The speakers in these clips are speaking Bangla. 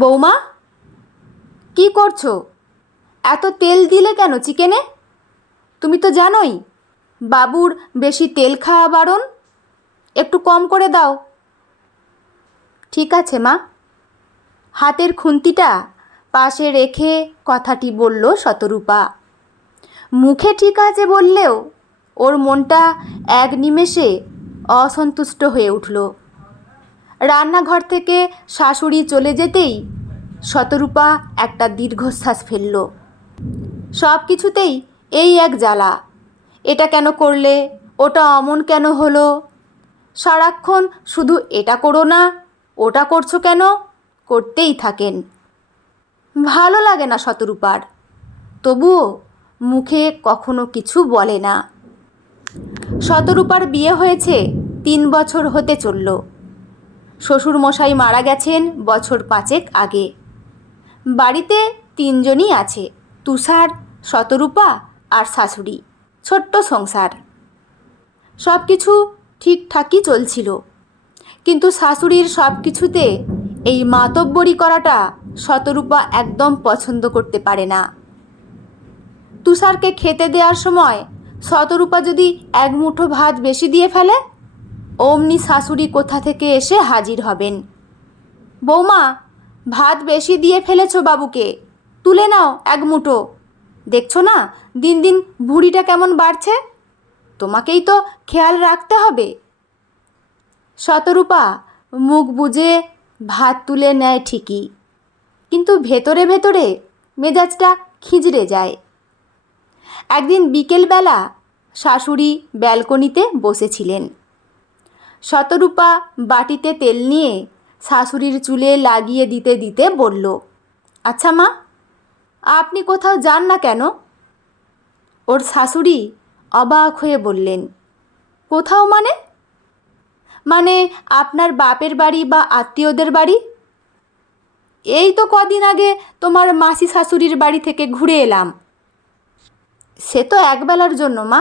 বৌমা, কি করছো? এত তেল দিলে কেন চিকেনে? তুমি তো জানোই বাবুর বেশি তেল খাওয়া বারণ। একটু কম করে দাও। ঠিক আছে মা। হাতের খুন্তিটা পাশে রেখে কথাটি বলল শতরূপা। মুখে ঠিক আছে বললেও ওর মনটা এক নিমেষে অসন্তুষ্ট হয়ে উঠল। রান্নাঘর থেকে শাশুড়ি চলে যেতেই শতরূপা একটা দীর্ঘশ্বাস ফেলল। সব কিছুতেই এই এক জ্বালা। এটা কেন করলে, ওটা অমন কেন হলো, সারাক্ষণ শুধু এটা করো না, ওটা করছো কেন, করতেই থাকেন। ভালো লাগে না শতরূপার, তবুও মুখে কখনো কিছু বলে না। শতরূপার বিয়ে হয়েছে 3 বছর হতে চলল। শ্বশুরমশাই মারা গেছেন বছর 5 আগে। বাড়িতে 3 জনই আছে, তুষার, শতরূপা আর শাশুড়ি। ছোট্ট সংসার। সব কিছু ঠিকঠাকই চলছিল, কিন্তু শাশুড়ির সব কিছুতে এই মাতব্বরি করাটা শতরূপা একদম পছন্দ করতে পারে না। তুষারকে খেতে দেওয়ার সময় শতরূপা যদি 1 মুঠো ভাত বেশি দিয়ে ফেলে, অমনি শাশুড়ি কোথা থেকে এসে হাজির হবেন। বৌমা, ভাত বেশি দিয়ে ফেলেছো বাবুকে, তুলে নাও 1 মুঠো। দেখছো না দিন দিন ভুঁড়িটা কেমন বাড়ছে? তোমাকেই তো খেয়াল রাখতে হবে। শতরূপা মুখ বুজে ভাত তুলে নেয় ঠিকই, কিন্তু ভেতরে ভেতরে মেজাজটা খিঁচড়ে যায়। একদিন বিকেলবেলা শাশুড়ি ব্যালকনিতে বসেছিলেন। শতরূপা বাটিতে তেল নিয়ে শাশুড়ির চুলে লাগিয়ে দিতে দিতে বলল, আচ্ছা মা, আপনি কোথাও যান না কেন? ওর শাশুড়ি অবাক হয়ে বললেন, কোথাও মানে? মানে আপনার বাপের বাড়ি বা আত্মীয়দের বাড়ি। এই তো কদিন আগে তোমার মাসি শাশুড়ির বাড়ি থেকে ঘুরে এলাম। সে তো একবেলার জন্য মা,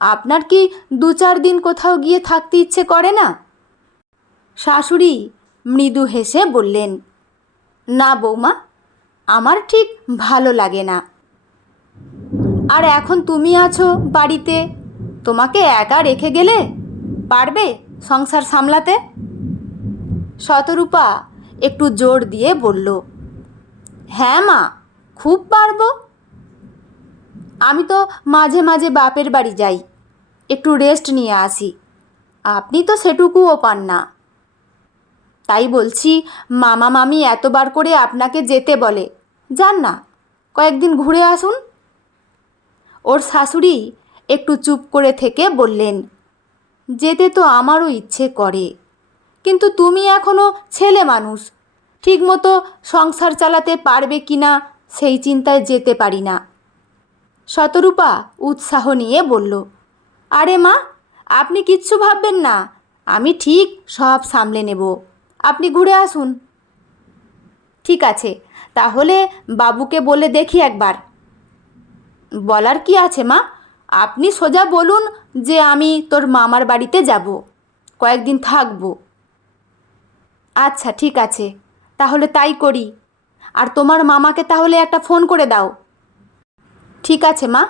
আপনার কি 2-4 দিন কোথাও গিয়ে থাকতে ইচ্ছে করে না? শাশুড়ি মৃদু হেসে বললেন, না বৌমা, আমার ঠিক ভালো লাগে না। আর এখন তুমি আছো বাড়িতে, তোমাকে একা রেখে গেলে পারবে সংসার সামলাতে? শতরূপা একটু জোর দিয়ে বলল, হ্যাঁ মা, খুব পারবো। আমি তো মাঝে মাঝে বাপের বাড়ি যাই, একটু রেস্ট নিয়ে আসি। আপনি তো সেটুকুও পান না। তাই বলছি, মামা মামি এতবার করে আপনাকে যেতে বলে, যান না, কয়েকদিন ঘুরে আসুন। ওর শাশুড়ি একটু চুপ করে থেকে বললেন, যেতে তো আমারও ইচ্ছে করে, কিন্তু তুমি এখনো ছেলে মানুষ, ঠিকমতো সংসার চালাতে পারবে কি না সেই চিন্তায় যেতে পারি না। শতরূপা উৎসাহ নিয়ে বলল, আরে মা, আপনি কিচ্ছু ভাববেন না, আমি ঠিক সব সামলে নেব, আপনি ঘুরে আসুন। ঠিক আছে, তাহলে বাবুকে বলে দেখি একবার। বলার কি আছে মা, আপনি সোজা বলুন যে আমি তোর মামার বাড়িতে যাব, কয়েকদিন থাকবো। আচ্ছা ঠিক আছে, তাহলে তাই করি। আর তোমার মামাকে তাহলে একটা ফোন করে দাও। ঠিক আছে মা,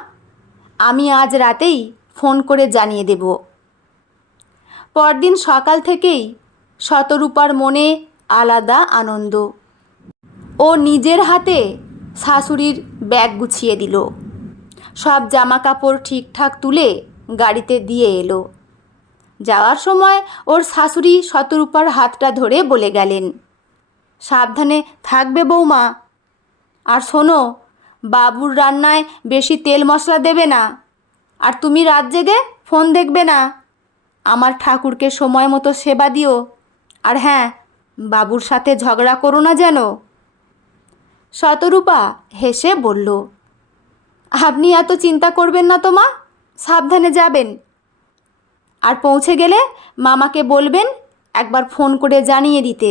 আমি আজ রাতেই ফোন করে জানিয়ে দেব। পরদিন সকাল থেকেই শতরূপার মনে আলাদা আনন্দ। ও নিজের হাতে শাশুড়ির ব্যাগ গুছিয়ে দিল, সব জামা কাপড় ঠিকঠাক তুলে গাড়িতে দিয়ে এলো। যাওয়ার সময় ওর শাশুড়ি শতরূপার হাতটা ধরে বলে গেলেন, সাবধানে থাকবে বৌমা। আর শোনো, বাবুর রান্নায় বেশি তেল মশলা দেবে না। আর তুমি রাত জেগে ফোন দেখবে না। আমার ঠাকুরকে সময় মতো সেবা দিও। আর হ্যাঁ, বাবুর সাথে ঝগড়া করো না যেন। শতরূপা হেসে বলল, আপনি এত চিন্তা করবেন না তো মা, সাবধানে যাবেন। আর পৌঁছে গেলে মামাকে বলবেন একবার ফোন করে জানিয়ে দিতে।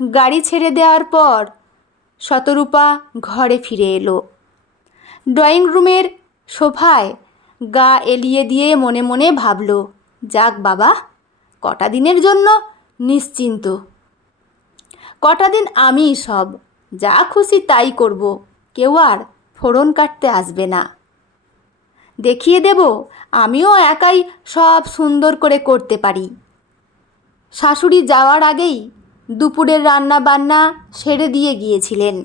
গাড়ি ছেড়ে দেওয়ার পর শতরূপা ঘরে ফিরে এলো। ড্রয়িং রুমের সোফায় গা এলিয়ে দিয়ে মনে মনে ভাবল, যাক বাবা, কটা দিনের জন্য নিশ্চিন্ত। কটা দিন আমিই সব, যা খুশি তাই করব, কেউ আর ফোড়ন কাটতে আসবে না। দেখিয়ে দেব আমিও একাই সব সুন্দর করে করতে পারি। শাশুড়ি যাওয়ার আগেই দুপুরের রান্না বান্না সেরে দিয়ে গিয়েছিলেন।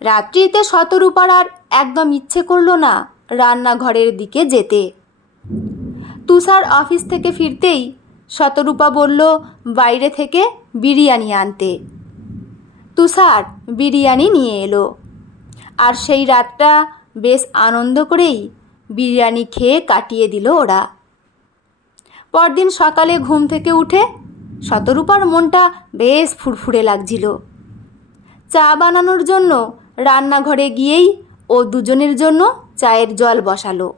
রাত্রিতে শতরূপার আর একদম ইচ্ছে করলো না রান্নাঘরের দিকে যেতে। তুষার অফিস থেকে ফিরতেই শতরূপা বলল বাইরে থেকে বিরিয়ানি আনতে। তুষার বিরিয়ানি নিয়ে এলো, আর সেই রাতটা বেশ আনন্দ করেই বিরিয়ানি খেয়ে কাটিয়ে দিল ওরা। পরদিন সকালে ঘুম থেকে উঠে শতরূপার মনটা বেশ ফুরফুরে লাগছিল। চা বানানোর জন্য রান্নাঘরে গিয়েই ও দুজনের জন্য চায়ের জল বসালো।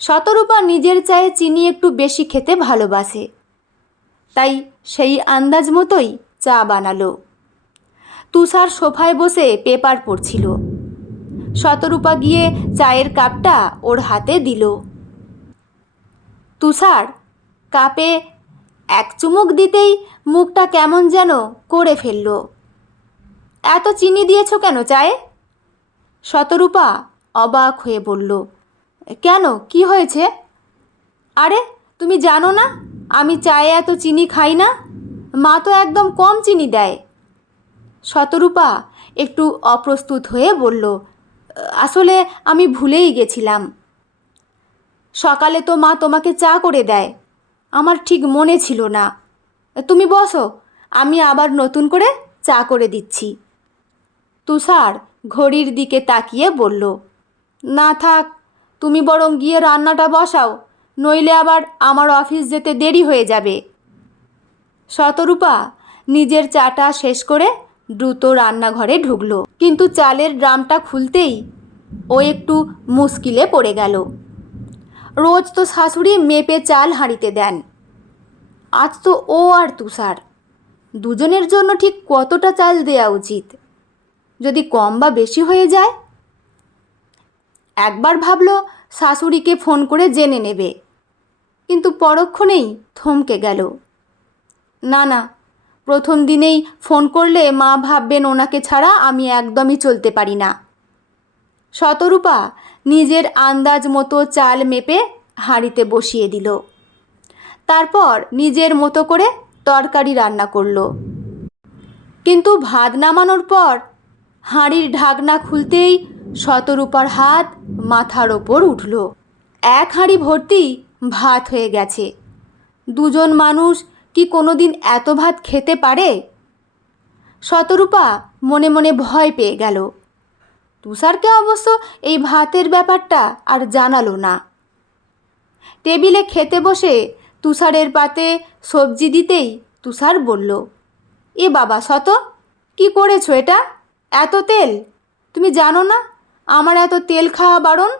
শতরূপা নিজের চায়ে চিনি একটু বেশি খেতে ভালোবাসে, তাই সেই আন্দাজ মতোই চা বানালো। তুষার সোফায় বসে পেপার পড়ছিল। শতরূপা গিয়ে চায়ের কাপটা ওর হাতে দিল। তুষার কাপে এক চুমুক দিতেই মুখটা কেমন যেন করে ফেলল। এত চিনি দিয়েছো কেন চায়ে? শতরূপা অবাক হয়ে বলল, কেন, কি হয়েছে? আরে তুমি জানো না আমি চায়ে এত চিনি খাই না, মা তো একদম কম চিনি দেয়। শতরূপা একটু অপ্রস্তুত হয়ে বলল, আসলে আমি ভুলেই গেছিলাম। সকালে তো মা তোমাকে চা করে দেয়, আমার ঠিক মনে ছিল না। তুমি বসো, আমি আবার নতুন করে চা করে দিচ্ছি। তুষার ঘড়ির দিকে তাকিয়ে বলল, না থাক, তুমি বরং গিয়ে রান্নাটা বসাও, নইলে আবার আমার অফিস যেতে দেরি হয়ে যাবে। শতরূপা নিজের চাটা শেষ করে দ্রুত রান্নাঘরে ঢুকলো, কিন্তু চালের ড্রামটা খুলতেই ও একটু মুশকিলে পড়ে গেল। রোজ তো শাশুড়ি মেপে চাল হাঁড়িতে দেন, আজ তো ও আর তুষার, দুজনের জন্য ঠিক কতটা চাল দেওয়া উচিত? যদি কম বা বেশি হয়ে যায়? একবার ভাবলো শাশুড়িকে ফোন করে জেনে নেবে, কিন্তু পরক্ষণেই থমকে গেল। না না, প্রথম দিনেই ফোন করলে মা ভাববেন ওনাকে ছাড়া আমি একদমই চলতে পারি না। শতরূপা নিজের আন্দাজ মতো চাল মেপে হাঁড়িতে বসিয়ে দিল। তারপর নিজের মতো করে তরকারি রান্না করলো। কিন্তু ভাত নামানোর পর হাঁড়ির ঢাকনা খুলতেই শতরূপার হাত মাথার ওপর উঠল। এক হাঁড়ি ভর্তি ভাত হয়ে গেছে। দুজন মানুষ কি কোনোদিন এত ভাত খেতে পারে? শতরূপা মনে মনে ভয় পেয়ে গেল। তুষারকে অবশ্য এই ভাতের ব্যাপারটা আর জানালো না। টেবিলে খেতে বসে তুষারের পাতে সবজি দিতেই তুষার বলল, এ বাবা শত, কি করেছো এটা? এত তেল, তুমি জানো না আমার এত তেল খাওয়া বারণ?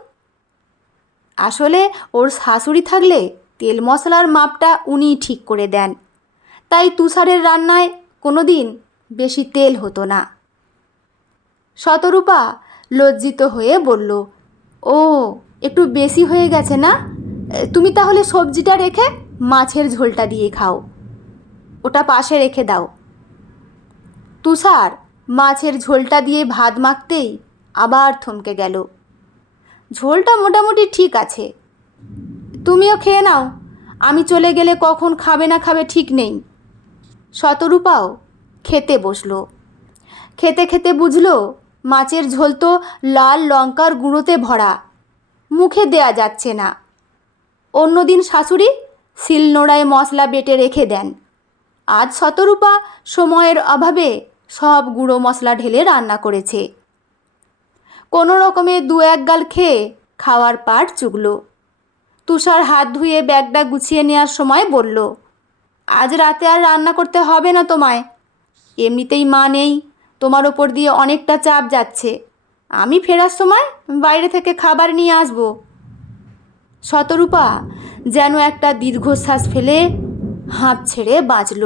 আসলে ওর শাশুড়ি থাকলে তেল মশলার মাপটা উনিই ঠিক করে দেন, তাই তুষারের রান্নায় কোনো দিন বেশি তেল হতো না। শতরূপা লজ্জিত হয়ে বলল, ও একটু বেশি হয়ে গেছে না? তুমি তাহলে সবজিটা রেখে মাছের ঝোলটা দিয়ে খাও, ওটা পাশে রেখে দাও। তুষার মাছের ঝোলটা দিয়ে ভাত মাখতেই আবার থমকে গেল। ঝোলটা মোটামুটি ঠিক আছে, তুমিও খেয়ে নাও, আমি চলে গেলে কখন খাবে না খাবে ঠিক নেই। শতরূপাও খেতে বসলো। খেতে খেতে বুঝলো মাছের ঝোল তো লাল লঙ্কার গুঁড়োতে ভরা, মুখে দেয়া যাচ্ছে না। অন্যদিন শাশুড়ি শিলনোড়ায় মশলা বেটে রেখে দেন, আজ শতরূপা সময়ের অভাবে সব গুঁড়ো মশলা ঢেলে রান্না করেছে। কোনো রকমে দু এক গাল খেয়ে খাওয়ার পাট চুগল। তুষার হাত ধুয়ে ব্যাগটা গুছিয়ে নেওয়ার সময় বলল, আজ রাতে আর রান্না করতে হবে না তোমায়, এমনিতেই মা নেই, তোমার ওপর দিয়ে অনেকটা চাপ যাচ্ছে, আমি ফেরার সময় বাইরে থেকে খাবার নিয়ে আসব। শতরূপা যেন একটা দীর্ঘশ্বাস ফেলে হাঁপ ছেড়ে বাঁচল।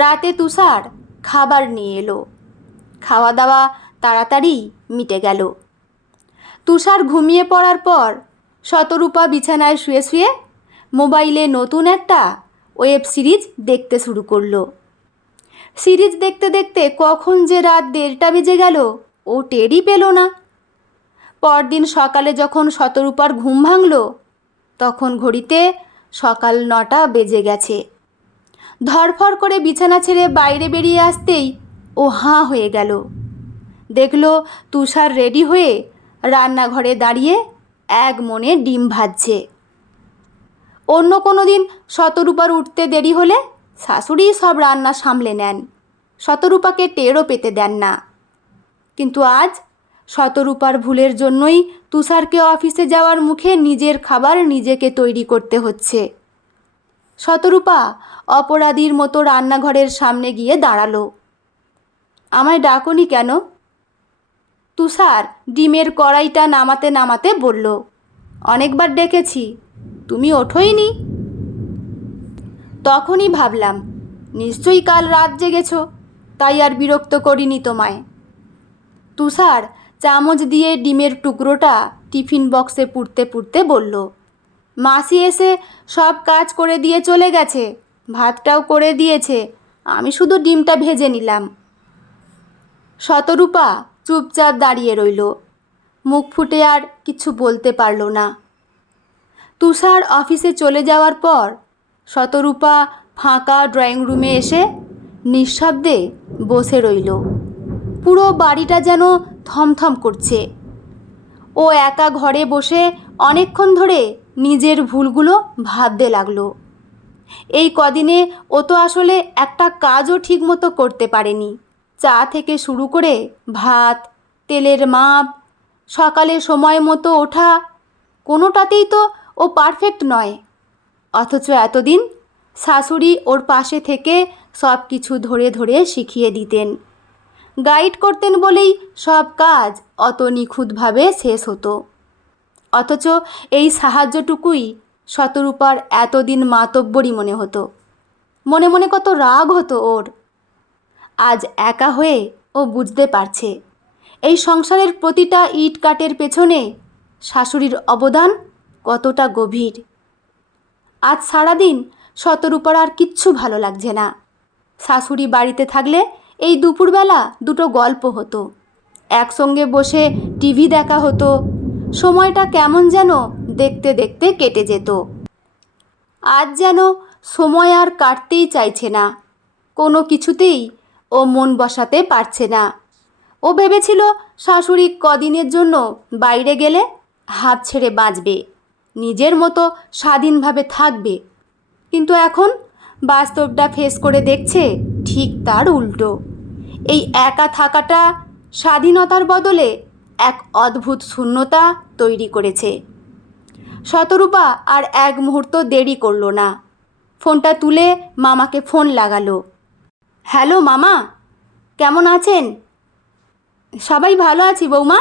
রাতে তুষার খাবার নিয়ে এলো। খাওয়া দাওয়া তাড়াতাড়ি মিটে গেল। তুষার ঘুমিয়ে পড়ার পর শতরূপা বিছানায় শুয়ে শুয়ে মোবাইলে নতুন একটা ওয়েব সিরিজ দেখতে শুরু করলো। সিরিজ দেখতে দেখতে কখন যে রাত 1:30 বেজে গেল ও টেরই পেল না। পরদিন সকালে যখন শতরূপার ঘুম ভাঙল তখন ঘড়িতে সকাল 9টা বেজে গেছে। ধরফর করে বিছানা ছেড়ে বাইরে বেরিয়ে আসতেই ও হাঁ হয়ে গেল। দেখল তুষার রেডি হয়ে রান্নাঘরে দাঁড়িয়ে এক মনে ডিম ভাজছে। অন্য কোনো দিন শতরূপার উঠতে দেরি হলে শাশুড়ি সব রান্না সামলে নেন, শতরূপাকে টেরও পেতে দেন না। কিন্তু আজ শতরূপার ভুলের জন্যই তুষারকে অফিসে যাওয়ার মুখে নিজের খাবার নিজেকে তৈরি করতে হচ্ছে। শতরূপা অপরাধীর মতো রান্নাঘরের সামনে গিয়ে দাঁড়ালো। আমায় ডাকোনি কেন? তুষার ডিমের কড়াইটা নামাতে নামাতে বলল, অনেকবার ডেকেছি, তুমি ওঠোইনি। তখনই ভাবলাম নিশ্চয়ই কাল রাত জেগেছ, তাই আর বিরক্ত করিনি তোমায়। তুষার চামচ দিয়ে ডিমের টুকরোটা টিফিন বক্সে পুরতে পুরতে বলল, মাসি এসে সব কাজ করে দিয়ে চলে গেছে, ভাতটাও করে দিয়েছে, আমি শুধু ডিমটা ভেজে নিলাম। শতরূপা চুপচাপ দাঁড়িয়ে রইল, মুখ ফুটে আর কিছু বলতে পারল না। তুষার অফিসে চলে যাওয়ার পর শতরূপা ফাঁকা ড্রয়িং রুমে এসে নিঃশব্দে বসে রইল। পুরো বাড়িটা যেন থমথম করছে। ও একা ঘরে বসে অনেকক্ষণ ধরে নিজের ভুলগুলো ভাবতে লাগলো। এই কদিনে ও তো আসলে একটা কাজও ঠিকমতো করতে পারেনি। চা থেকে শুরু করে ভাত, তেলের মাপ, সকালে সময় মতো ওঠা, কোনোটাতেই তো ও পারফেক্ট নয়। অথচ এতদিন শাশুড়ি ওর পাশে থেকে সব কিছু ধরে ধরে শিখিয়ে দিতেন, গাইড করতেন বলেই সব কাজ অত নিখুঁতভাবে শেষ হতো। অথচ এই সাহায্যটুকুই শতরূপার এতদিন মাতব্বরি মনে হতো। মনে মনে কত রাগ হতো ওর। আজ একা হয়ে ও বুঝতে পারছে এই সংসারের প্রতিটা ইট কাঠের পেছনে শাশুড়ির অবদান কতটা গভীর। আজ সারাদিন শতরূপার আর কিচ্ছু ভালো লাগছে না। শাশুড়ি বাড়িতে থাকলে এই দুপুরবেলা দুটো গল্প হতো, একসঙ্গে বসে টিভি দেখা হতো, সময়টা কেমন যেন দেখতে দেখতে কেটে যেত। আজ যেন সময় আর কাটতেই চাইছে না, কোনো কিছুতেই ও মন বসাতে পারছে না। ও ভেবেছিল শাশুড়ি কদিনের জন্য বাইরে গেলে হাত ছেড়ে বাঁচবে, নিজের মতো স্বাধীনভাবে থাকবে। কিন্তু এখন বাস্তবটা ফেস করে দেখছে ঠিক তার উল্টো। এই একা থাকাটা স্বাধীনতার বদলে এক অদ্ভুত শূন্যতা তৈরি করেছে। শতরূপা আর এক মুহূর্ত দেরি করলো না, ফোনটা তুলে মামাকে ফোন লাগালো। হ্যালো মামা, কেমন আছেন? সবাই ভালো আছি বৌমা।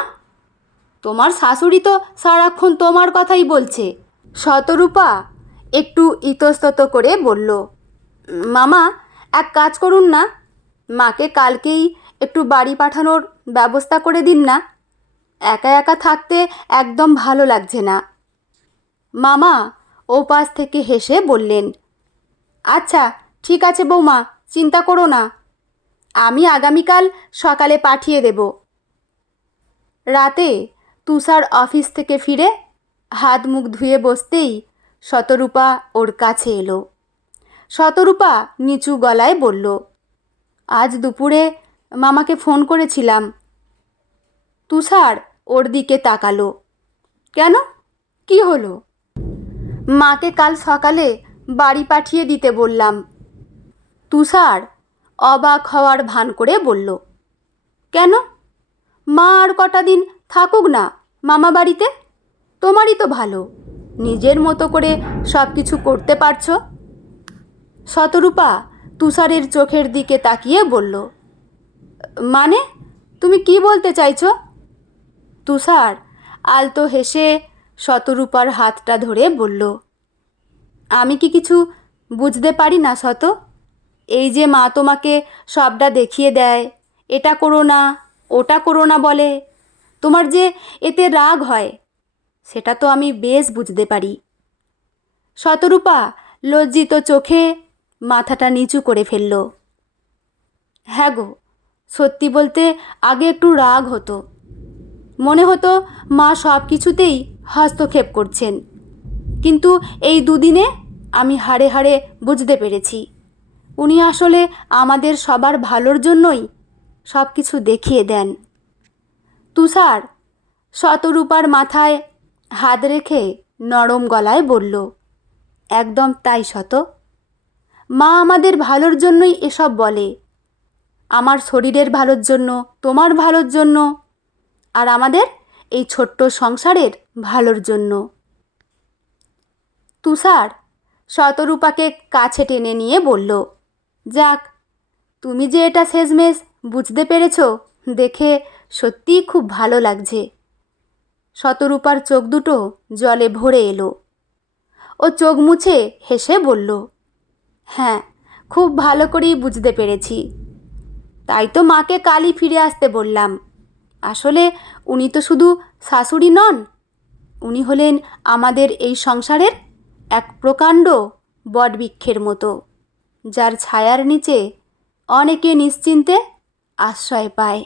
তোমার শাশুড়ি তো সারাক্ষণ তোমার কথাই বলছে। শতরূপা একটু ইতস্তত করে বলল, মামা এক কাজ করুন না, মাকে কালকেই একটু বাড়ি পাঠানোর ব্যবস্থা করে দিন না, একা একা থাকতে একদম ভালো লাগছে না। মামা ও পাশ থেকে হেসে বললেন, আচ্ছা ঠিক আছে বৌমা, চিন্তা করো না, আমি আগামীকাল সকালে পাঠিয়ে দেব। রাতে তুষার অফিস থেকে ফিরে হাত মুখ ধুয়ে বসতেই শতরূপা ওর কাছে এলো। শতরূপা নিচু গলায় বলল, আজ দুপুরে মামাকে ফোন করেছিলাম। তুষার ওর দিকে তাকালো। কেন, কি হলো? মাকে কাল সকালে বাড়ি পাঠিয়ে দিতে বললাম। তুষার অবাক হওয়ার ভান করে বলল, কেন? মা আর কটা দিন থাকুক না মামা বাড়িতে, তোমারই তো ভালো, নিজের মতো করে সব কিছু করতে পারছো। শতরূপা তুষারের চোখের দিকে তাকিয়ে বলল, মানে তুমি কি বলতে চাইছো? তুষার আলতো হেসে শতরূপার হাতটা ধরে বলল, আমি কি কিছু বুঝতে পারি না শত? এই যে মা তোমাকে সবটা দেখিয়ে দেয়, এটা করো না ওটা করো না বলে, তোমার যে এতে রাগ হয় সেটা তো আমি বেশ বুঝতে পারি। শতরূপা লজ্জিত চোখে মাথাটা নিচু করে ফেলল। হ্যাঁ গো, সত্যি বলতে আগে একটু রাগ হতো, মনে হতো মা সব কিছুতেই হস্তক্ষেপ করছেন। কিন্তু এই দুদিনে আমি হাড়ে হাড়ে বুঝতে পেরেছি উনি আসলে আমাদের সবার ভালোর জন্যই সব কিছু দেখিয়ে দেন। তুষার শতরূপার মাথায় হাত রেখে নরম গলায় বলল, একদম তাই শত। মা আমাদের ভালোর জন্যই এসব বলে, আমার শরীরের ভালোর জন্য, তোমার ভালোর জন্য, আর আমাদের এই ছোট্ট সংসারের ভালোর জন্য। তুষার শতরূপাকে কাছে টেনে নিয়ে বলল, যাক, তুমি যে এটা শেষমেশ বুঝতে পেরেছ দেখে সত্যিই খুব ভালো লাগছে। শতরূপার চোখ দুটো জলে ভরে এলো। ও চোখ মুছে হেসে বলল, হ্যাঁ, খুব ভালো করেই বুঝতে পেরেছি। তাই তো মাকে কালই ফিরে আসতে বললাম। আসলে উনি তো শুধু শাশুড়ি নন, উনি হলেন আমাদের এই সংসারের এক প্রকাণ্ড বটবৃক্ষের মতো, যার ছায়ার নিচে অনেকে নিশ্চিন্তে আশ্রয় পায়।